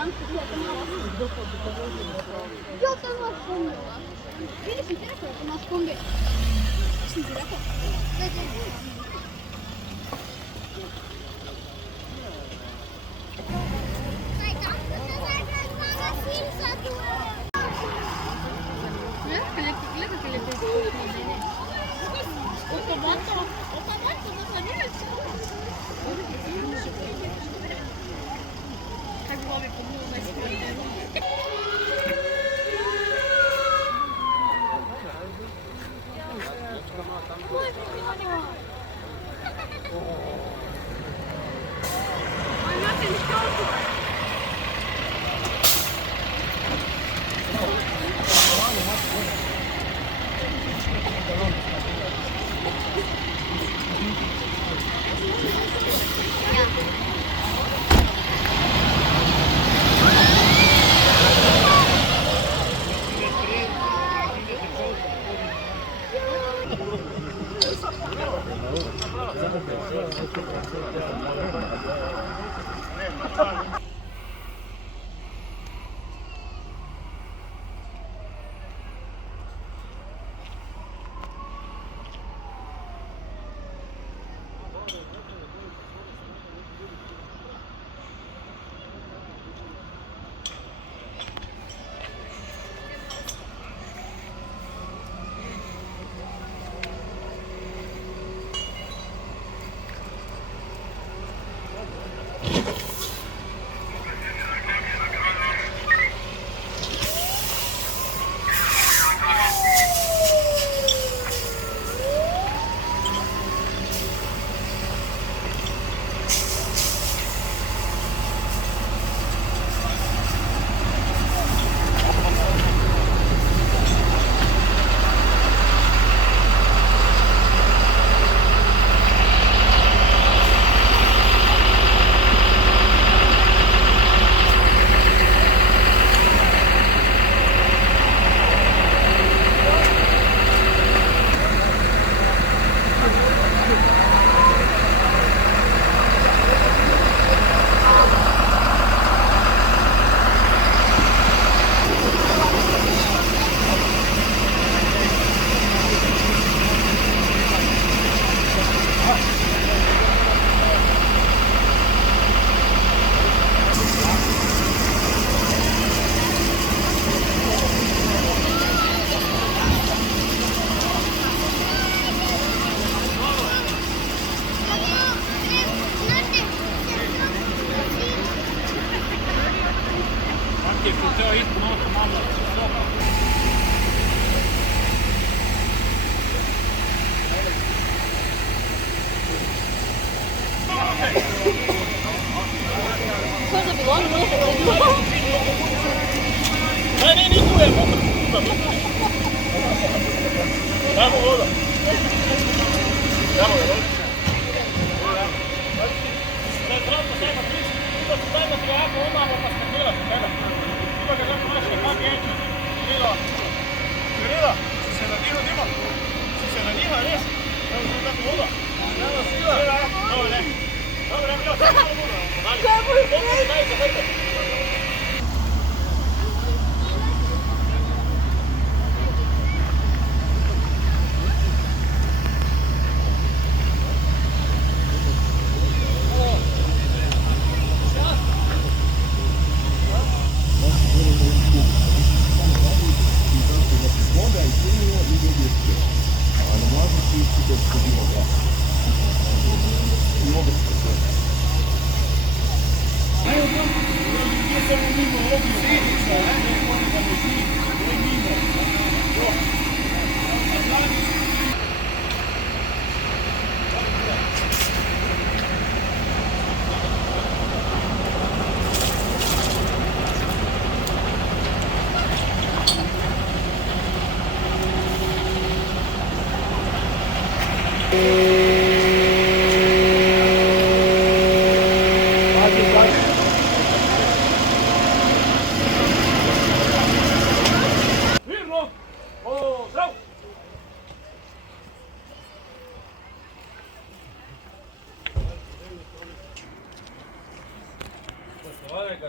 Ja, to znaš pomnila. Vidiš mi ti rekao da imaš kombi? Sam ti rekao?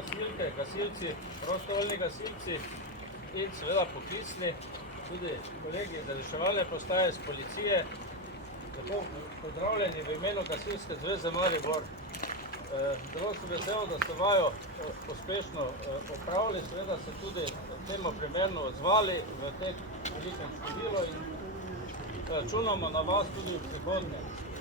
gasilke, gasilci, prostovoljni gasilci in seveda poklicni, tudi kolegi iz reševalne postaje, iz policije. Lepo pozdravljeni v imenu Gasilske zveze Maribor. Zelo sem vesel, da ste vajo uspešno opravili, seveda se tudi temu primerno odzvali v tem velikem številu in računamo na vas tudi v prihodnje.